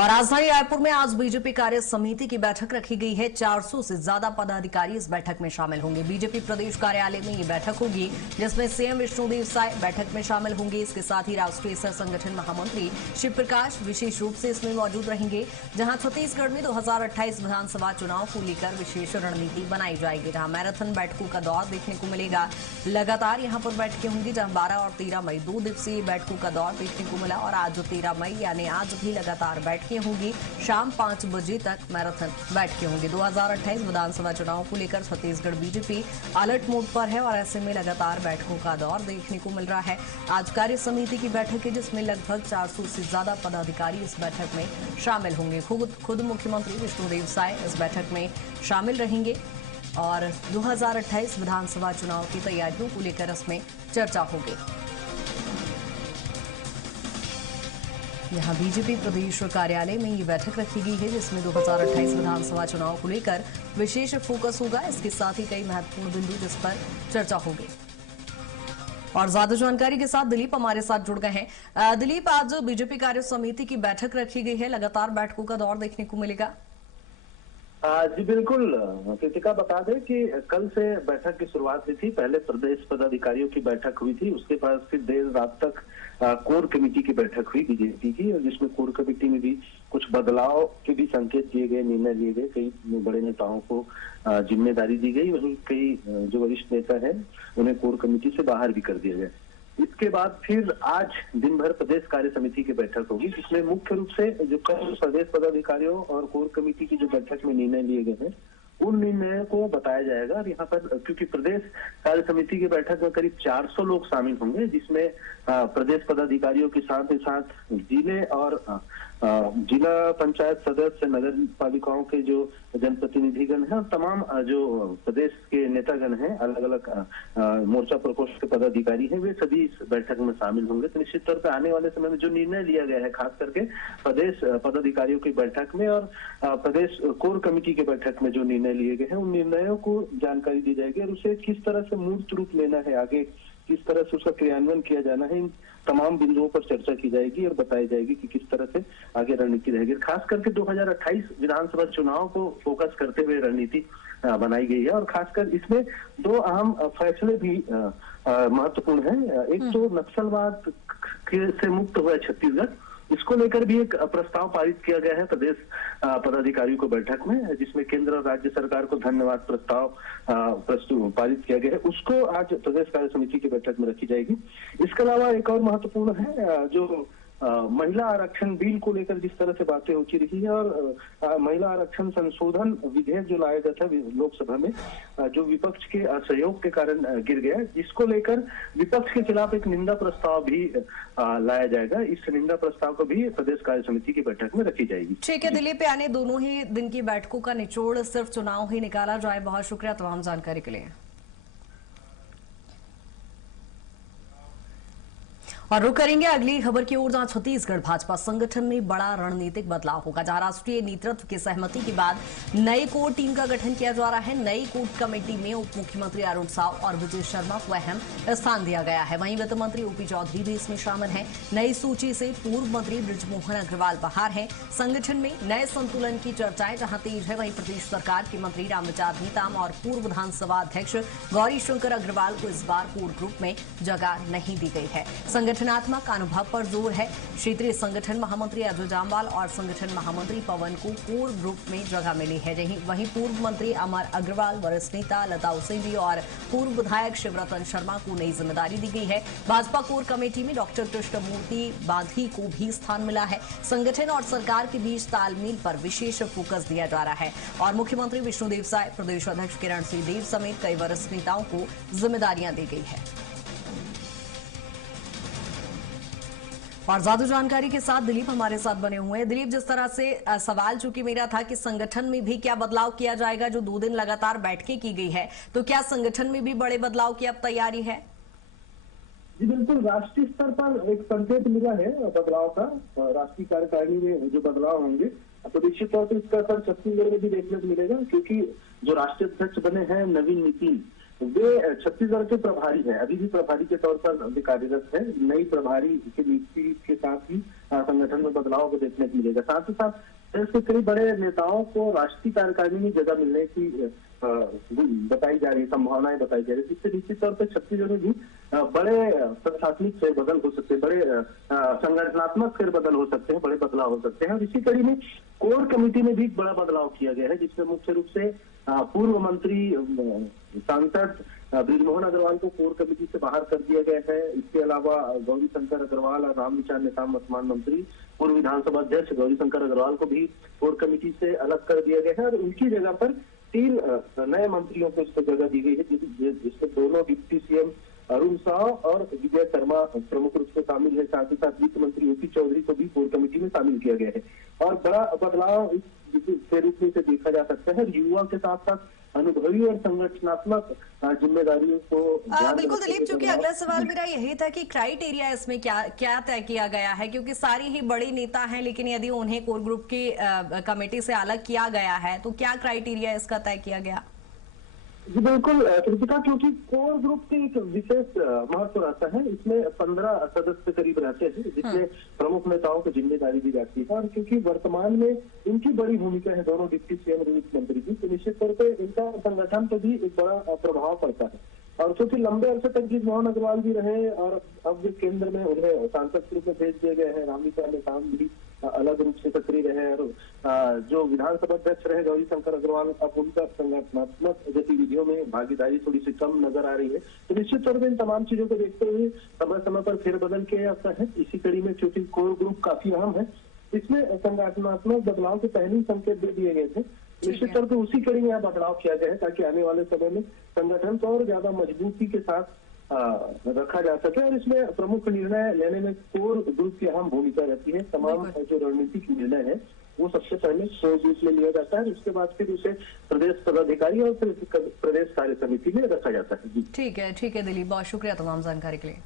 और राजधानी रायपुर में आज बीजेपी कार्य समिति की बैठक रखी गई है। 400 से ज्यादा पदाधिकारी इस बैठक में शामिल होंगे। बीजेपी प्रदेश कार्यालय में ये बैठक होगी, जिसमें सीएम विष्णुदेव साय बैठक में शामिल होंगे। इसके साथ ही राष्ट्रीय सह संगठन महामंत्री शिव प्रकाश विशेष रूप से इसमें मौजूद रहेंगे, जहां छत्तीसगढ़ में 2028 विधानसभा चुनाव को लेकर विशेष रणनीति बनाई जाएगी, जहां मैराथन बैठकों का दौर देखने को मिलेगा। लगातार यहां पर बैठकें होंगी, जहां 12 और 13 मई 2 दिवसीय बैठकों का दौर देखने को मिला और आज 13 मई यानी आज भी लगातार बैठकें होंगी। शाम 5 बजे तक मैराथन बैठकें होंगी। 2028 विधानसभा चुनाव को लेकर छत्तीसगढ़ बीजेपी अलर्ट मोड पर है और ऐसे में लगातार बैठकों का दौर देखने को मिल रहा है। आज कार्य समिति की बैठक है, जिसमें लगभग 400 से ज्यादा पदाधिकारी इस बैठक में शामिल होंगे। खुद मुख्यमंत्री विष्णुदेव साय इस बैठक में शामिल रहेंगे और 2028 विधानसभा चुनाव की तैयारियों को लेकर इसमें चर्चा होगी। यहां बीजेपी प्रदेश कार्यालय में ये बैठक रखी गई है, जिसमें 2028 विधानसभा चुनाव को लेकर विशेष फोकस होगा। इसके साथ ही कई महत्वपूर्ण बिंदु जिस पर चर्चा होगी। और ज्यादा जानकारी के साथ दिलीप हमारे साथ जुड़ गए हैं। दिलीप, आज बीजेपी कार्य समिति की बैठक रखी गई है, लगातार बैठकों का दौर देखने को मिलेगा। जी बिल्कुल कृतिका, बता दें कि कल से बैठक की शुरुआत हुई थी। पहले प्रदेश पदाधिकारियों की बैठक हुई थी, उसके बाद फिर देर रात तक कोर कमेटी की बैठक हुई बीजेपी की, और जिसमें कोर कमेटी में भी कुछ बदलाव के भी संकेत दिए गए, निर्णय लिए गए। कई बड़े नेताओं को जिम्मेदारी दी गई, वहीं कई जो वरिष्ठ नेता हैं उन्हें कोर कमेटी से बाहर भी कर दिया गया। इसके बाद फिर आज दिन भर प्रदेश कार्य समिति की बैठक होगी, जिसमें मुख्य रूप से जो कल प्रदेश पदाधिकारियों और कोर कमेटी की जो बैठक में निर्णय लिए गए हैं उन निर्णयों को बताया जाएगा। और यहाँ पर क्योंकि प्रदेश कार्य समिति की बैठक में करीब 400 लोग शामिल होंगे, जिसमें प्रदेश पदाधिकारियों के साथ ही साथ जिले और जिला पंचायत सदस्य, नगर पालिकाओं के जो जनप्रतिनिधिगण हैं, तमाम जो प्रदेश के नेतागण हैं, अलग अलग मोर्चा प्रकोष्ठ के पदाधिकारी हैं, वे सभी इस बैठक में शामिल होंगे। तो निश्चित तौर पर आने वाले समय में जो निर्णय लिया गया है, खास करके प्रदेश पदाधिकारियों की बैठक में और प्रदेश कोर कमेटी की बैठक में जो निर्णय लिए गए हैं, उन निर्णयों को जानकारी दी जाएगी और उसे किस तरह से मूर्त रूप लेना है, आगे किस तरह से उसका क्रियान्वयन किया जाना है, इन तमाम बिंदुओं पर चर्चा की जाएगी और बताई जाएगी कि किस तरह से आगे रणनीति रहेगी। खास करके 2028 विधानसभा चुनाव को फोकस करते हुए रणनीति बनाई गई है और खासकर इसमें दो अहम फैसले भी महत्वपूर्ण हैं। एक तो नक्सलवाद से मुक्त हुआ छत्तीसगढ़, इसको लेकर भी एक प्रस्ताव पारित किया गया है प्रदेश पदाधिकारियों को बैठक में, जिसमें केंद्र और राज्य सरकार को धन्यवाद प्रस्ताव पारित किया गया है। उसको आज प्रदेश कार्य समिति की बैठक में रखी जाएगी। इसके अलावा एक और महत्वपूर्ण है, जो महिला आरक्षण बिल को लेकर जिस तरह से बातें होती रही है और महिला आरक्षण संशोधन विधेयक जो लाया गया था लोकसभा में, जो विपक्ष के असहयोग के कारण गिर गया, जिसको लेकर विपक्ष के खिलाफ एक निंदा प्रस्ताव भी लाया जाएगा। इस निंदा प्रस्ताव को भी प्रदेश कार्य समिति की बैठक में रखी जाएगी। ठीक है दिलीप, यानी दोनों ही दिन की बैठकों का निचोड़ सिर्फ चुनाव ही निकाला जाए। बहुत शुक्रिया तमाम जानकारी के लिए। और रुक करेंगे अगली खबर की ओर, जहां छत्तीसगढ़ भाजपा संगठन में बड़ा रणनीतिक बदलाव होगा, जहां राष्ट्रीय नेतृत्व की सहमति के बाद नई कोर टीम का गठन किया जा रहा है। नई कोर कमेटी में उप मुख्यमंत्री अरुण साव और विजय शर्मा को अहम स्थान दिया गया है। वहीं वित्त मंत्री ओपी चौधरी भी इसमें शामिल हैं। नई सूची से पूर्व मंत्री बृजमोहन अग्रवाल बाहर हैं। संगठन में नए संतुलन की चर्चाएं जहां तेज है, वहीं प्रदेश सरकार के मंत्री रामविचार नेताम और पूर्व विधानसभा अध्यक्ष गौरी शंकर अग्रवाल को इस बार कोर ग्रुप में जगह नहीं दी गई है। संगठनात्मक अनुभव पर जोर है। क्षेत्रीय संगठन महामंत्री अजय जामवाल और संगठन महामंत्री पवन को कोर ग्रुप में जगह मिली है। वहीं पूर्व मंत्री अमर अग्रवाल, वरिष्ठ नेता लता उसेंडी और पूर्व विधायक शिवरतन शर्मा को नई जिम्मेदारी दी गई है। भाजपा कोर कमेटी में डॉक्टर कृष्णमूर्ति बांधी को भी स्थान मिला है। संगठन और सरकार के बीच तालमेल पर विशेष फोकस दिया जा रहा है और मुख्यमंत्री विष्णुदेव साय, प्रदेश अध्यक्ष किरण सिंह देव समेत कई वरिष्ठ नेताओं को जिम्मेदारियां दी गई है। और ज्यादा जानकारी के साथ दिलीप हमारे साथ बने हुए हैं। दिलीप, जिस तरह से सवाल चूंकि मेरा था कि संगठन में भी क्या बदलाव किया जाएगा, जो 2 दिन लगातार बैठकें की गई है, तो क्या संगठन में भी बड़े बदलाव की अब तैयारी है? जी बिल्कुल, राष्ट्रीय स्तर पर एक संकेत मिला है बदलाव का। राष्ट्रीय कार्यकारिणी में जो बदलाव होंगे तो निश्चित तौर पर इसका असर छत्तीसगढ़ में भी देखने को मिलेगा, क्योंकि जो राष्ट्रीय अध्यक्ष बने हैं नवीन नितिन, वे छत्तीसगढ़ के प्रभारी हैं, अभी भी प्रभारी के तौर पर वे कार्यरत है। नई प्रभारी की नियुक्ति के साथ ही संगठन में बदलाव को देखने को मिलेगा। साथ ही साथ देश के कई बड़े नेताओं को राष्ट्रीय कार्यकारिणी में जगह मिलने की बताई जा रही है, संभावनाएं बताई जा रही है। इससे निश्चित तौर पर छत्तीसगढ़ में भी बड़े प्रशासनिक फेरबदल हो सकते हैं, बड़े संगठनात्मक फेरबदल हो सकते हैं, बड़े बदलाव हो सकते हैं। और इसी कड़ी में कोर कमेटी में भी बड़ा बदलाव किया गया है, जिसमें मुख्य रूप से पूर्व मंत्री सांसद बृजमोहन अग्रवाल को कोर कमेटी से बाहर कर दिया गया है। इसके अलावा गौरी शंकर अग्रवाल और रामविचार नेताम वर्तमान मंत्री पूर्व विधानसभा अध्यक्ष गौरी शंकर अग्रवाल को भी कोर कमेटी से अलग कर दिया गया है और उनकी जगह पर 3 नए मंत्रियों को इसको जगह दी गई है, जिसमें दोनों डिप्टी सीएम अरुण साव और विजय शर्मा प्रमुख रूप से शामिल है। साथ ही साथ वित्त मंत्री ओपी चौधरी को भी कोर कमेटी में शामिल किया गया है और बड़ा बदलाव के रूप में से देखा जा सकता है। युवा के साथ साथ अनुभवी और संगठनात्मक जिम्मेदारियों को बिल्कुल दिलीप, चूंकि अगला सवाल मेरा यही था कि क्राइटेरिया इसमें क्या तय किया गया है, क्योंकि सारी ही बड़ी नेता हैं, लेकिन यदि उन्हें कोर ग्रुप की कमेटी से अलग किया गया है तो क्या क्राइटेरिया इसका तय किया गया? जी बिल्कुल कृतिका, क्योंकि कोर ग्रुप की एक विशेष महत्व रहता है। इसमें 15 सदस्य करीब रहते हैं, जिसमें प्रमुख नेताओं को जिम्मेदारी दी जाती है और क्योंकि वर्तमान में इनकी बड़ी भूमिका है दोनों डिप्टी सीएम और वित्त मंत्री की, तो निश्चित तौर पर इनका संगठन पर भी एक बड़ा प्रभाव पड़ता है। और क्योंकि लंबे अरसे तक बृजमोहन अग्रवाल भी रहे और अब जो केंद्र में उन्हें सांसद के रूप में भेज दिए गए हैं, रामविचार नेताम भी अलग रूप से सक्रिय रहे और जो विधानसभा अध्यक्ष रहे गौरी शंकर अग्रवाल, अब उनका संगठनात्मक गतिविधियों में भागीदारी थोड़ी सी कम नजर आ रही है। तो निश्चित तौर पर इन तमाम चीजों को देखते हुए समय समय पर फेरबदल किया जाता है। इसी कड़ी में क्योंकि कोर ग्रुप काफी अहम है, इसमें संगठनात्मक बदलाव के पहले ही संकेत दे दिए गए थे। निश्चित तौर पर उसी कड़ी में यह बदलाव किया गया है ताकि आने वाले समय में संगठन को और ज्यादा मजबूती के साथ रखा जा सके और इसमें प्रमुख निर्णय लेने में कोर ग्रुप की अहम भूमिका रहती है। तमाम जो रणनीतिक निर्णय है वो सबसे पहले कोर ग्रुप में लिया जाता है, उसके बाद फिर उसे प्रदेश पदाधिकारी और प्रदेश कार्य समिति में रखा जाता है। ठीक है दिलीप, बहुत शुक्रिया तमाम जानकारी के लिए।